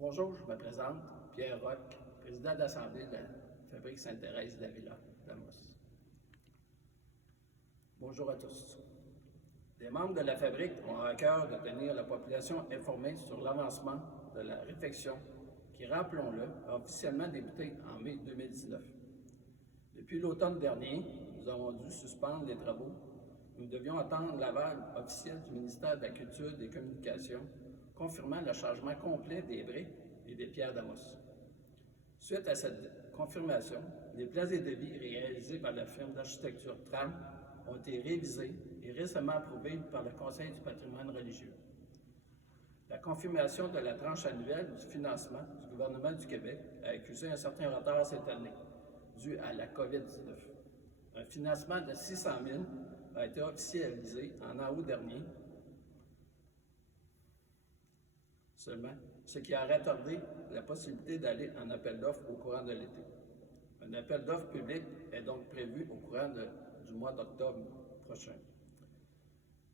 Bonjour, je me présente, Pierre Roch, président de l'Assemblée de la Fabrique Sainte-Thérèse de la Villa d'Amos. Bonjour à tous. Les membres de la Fabrique ont à cœur de tenir la population informée sur l'avancement de la réfection qui, rappelons-le, a officiellement débuté en mai 2019. Depuis l'automne dernier, nous avons dû suspendre les travaux. Nous devions attendre l'aval officiel du ministère de la Culture et des Communications confirmant le changement complet des briques et des pierres d'Amos. Suite à cette confirmation, les plans et devis réalisés par la firme d'architecture TRAM ont été révisés et récemment approuvés par le Conseil du patrimoine religieux. La confirmation de la tranche annuelle du financement du gouvernement du Québec a accusé un certain retard cette année, dû à la COVID-19. Un financement de 600 000 a été officialisé en août dernier seulement, ce qui a retardé la possibilité d'aller en appel d'offres au courant de l'été. Un appel d'offres public est donc prévu au courant du mois d'octobre prochain.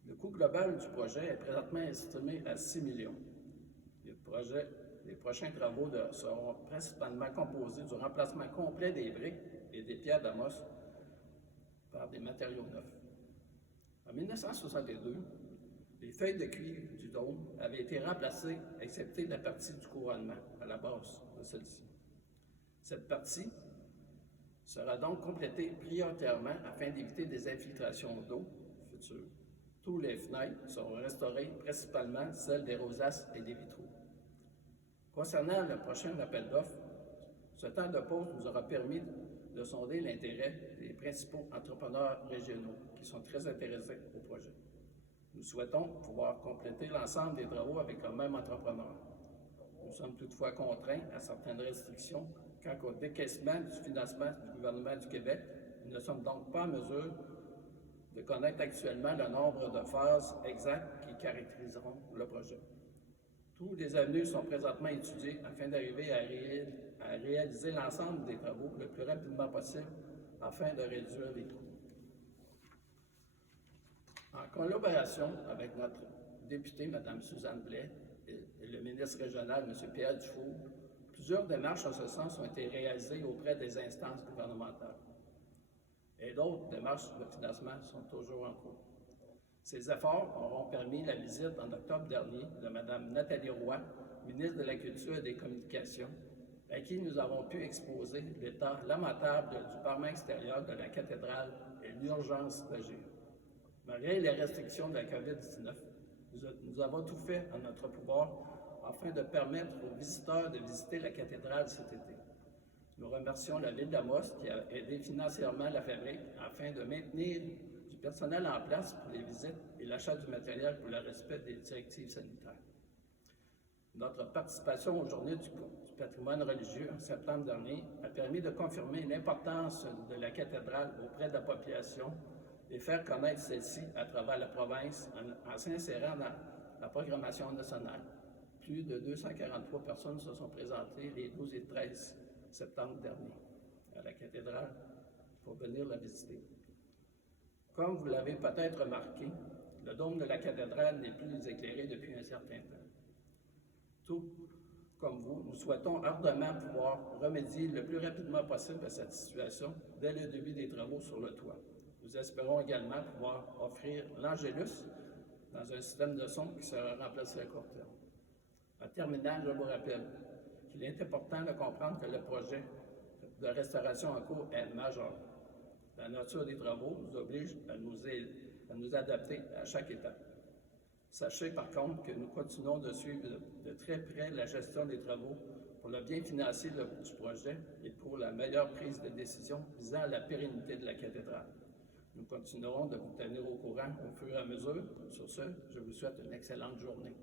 Le coût global du projet est présentement estimé à 6 millions. Les prochains travaux seront principalement composés du remplacement complet des briques et des pierres d'Amos par des matériaux neufs. En 1962, les feuilles de cuivre du dôme avaient été remplacées, excepté la partie du couronnement, à la base de celle-ci. Cette partie sera donc complétée prioritairement afin d'éviter des infiltrations d'eau futures. Tous les fenêtres seront restaurées, principalement celles des rosaces et des vitraux. Concernant le prochain appel d'offres, ce temps de pause nous aura permis de sonder l'intérêt des principaux entrepreneurs régionaux qui sont très intéressés au projet. Nous souhaitons pouvoir compléter l'ensemble des travaux avec le même entrepreneur. Nous sommes toutefois contraints à certaines restrictions quant au décaissement du financement du gouvernement du Québec. Nous ne sommes donc pas en mesure de connaître actuellement le nombre de phases exactes qui caractériseront le projet. Tous les avenues sont présentement étudiées afin d'arriver à réaliser l'ensemble des travaux le plus rapidement possible afin de réduire les coûts. En collaboration avec notre députée, Mme Suzanne Blais, et le ministre régional, M. Pierre Dufour, plusieurs démarches en ce sens ont été réalisées auprès des instances gouvernementales. Et d'autres démarches de financement sont toujours en cours. Ces efforts auront permis la visite en octobre dernier de Mme Nathalie Roy, ministre de la Culture et des Communications, à qui nous avons pu exposer l'état lamentable du parement extérieur de la cathédrale et l'urgence d'agir. Malgré les restrictions de la COVID-19, nous avons tout fait en notre pouvoir afin de permettre aux visiteurs de visiter la cathédrale cet été. Nous remercions la Ville d'Amos qui a aidé financièrement la Fabrique afin de maintenir du personnel en place pour les visites et l'achat du matériel pour le respect des directives sanitaires. Notre participation aux Journées du patrimoine religieux en septembre dernier a permis de confirmer l'importance de la cathédrale auprès de la population et faire connaître celle-ci à travers la province en s'insérant dans la programmation nationale. Plus de 243 personnes se sont présentées les 12 et 13 septembre dernier à la cathédrale pour venir la visiter. Comme vous l'avez peut-être remarqué, le dôme de la cathédrale n'est plus éclairé depuis un certain temps. Tout comme vous, nous souhaitons ardemment pouvoir remédier le plus rapidement possible à cette situation dès le début des travaux sur le toit. Nous espérons également pouvoir offrir l'Angélus dans un système de son qui sera remplacé à court terme. En terminant, je vous rappelle qu'il est important de comprendre que le projet de restauration en cours est majeur. La nature des travaux nous oblige à nous adapter à chaque étape. Sachez par contre que nous continuons de suivre de très près la gestion des travaux pour le bien financier du projet et pour la meilleure prise de décision visant à la pérennité de la cathédrale. Nous continuerons de vous tenir au courant au fur et à mesure. Sur ce, je vous souhaite une excellente journée.